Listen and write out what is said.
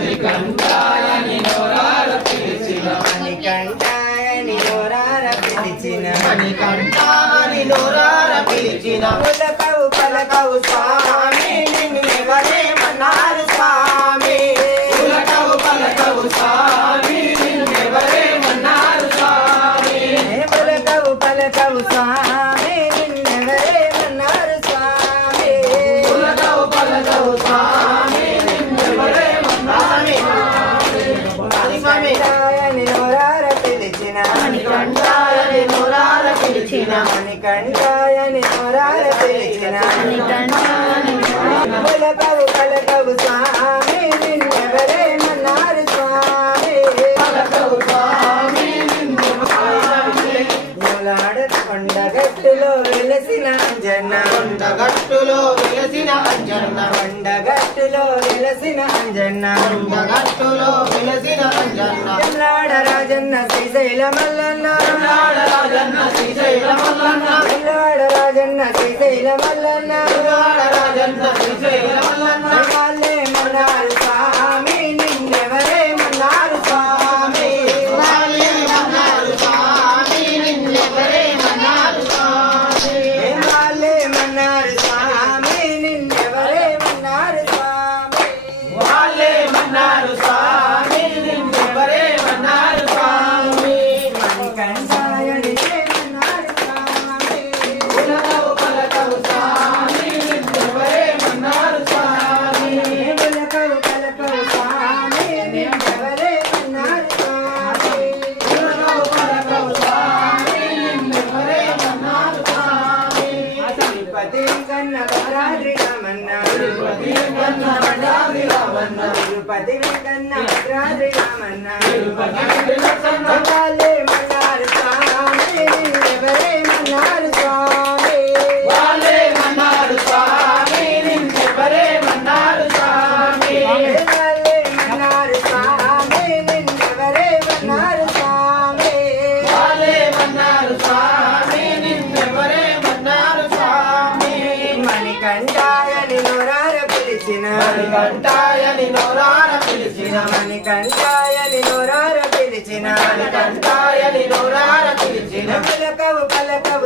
మణికంఠాయని నోరార పిలిచిన మణికంఠాయని నోరార పిలిచిన మణికంఠాని నోరార పిలిచిన పలకవు పలకవు స్వామి నిన్నెవరేమన్నారు స్వామి పలకవు పలకవు స్వామి నిన్నెవరేమన్నారు స్వామి పలకవు పలకవు స్వామి నిన్నెవరేమన్నారు స్వామి పలకవు పలకవు స్వామి నిన్నెవరేమన్నారు స్వామి మణికంఠాయని నోరార పిలిచిన మణికంఠాయని నోరార పిలిచిన మణికంఠాయని నోరార పిలిచిన పలకవు పలకవు స్వామి నిన్నెవరేమన్నారు స్వామి పలకవు స్వామి కొండగట్టులో వెలసిన అంజన్న కొండగట్టులో వెలసిన అంజన్న కొండగట్టులో వెలసిన అంజన్న కొండగట్టులో వెలసిన అంజన్న జల్లాడ రాజన్న శ్రీశైల మల్లన్న రాజన్న శ్రీశైల మల్లన్న జల్లాడ రాజన్న శ్రీశైల మల్లన్న రాజన్న శ్రీశైల మల్లన్న వాళ్ళే మన్నారు స్వామి నిన్నెవరేమన్నారు స్వామి వాళ్ళే మన్నారు స్వామి నిన్నెవరేమన్నారు స్వామి వాళ్ళే మన్నారు స్వామి నిన్నెవరేమన్నారు స్వామి వాళ్ళే మన్నారు స్వామి నిన్నెవరేమన్నారు స్వామి మణికంఠాయని ఏమన్నారు స్వామి పలకవు పలకవు స్వామి నిన్నెవరేమన్నారు స్వామి పలకవు పలకవు స్వామి నిన్నెవరేమన్నారు స్వామి పలకవు పలకవు స్వామి నిన్నెవరేమన్నారు స్వామి తిరుపతి వెంకన్న భద్రాద్రి రామన్న తిరుపతి వెంకన్న భద్రాద్రి రామన్న తిరుపతి వెంకన్న భద్రాద్రి రామన్న తిరుపతి వెంకన్న వాళ్ళే మన్నారు స్వామి నిన్నెవరేమన్నారు స్వామి వాళ్ళే మన్నారు స్వామి నిన్నెవరేమన్నారు స్వామి వాళ్ళే మన్నారు స్వామి నిన్నెవరేమన్నారు స్వామి వాళ్ళే మన్నారు స్వామి నిన్నెవరేమన్నారు స్వామి మణికంఠాయని నోరార పిలిచిన మణికంఠాయని నోరార పిలిచిన మణికంఠాయని నోరార పిలిచిన మణికంఠాయని నోరార పిలిచిన పలకవు పలకవు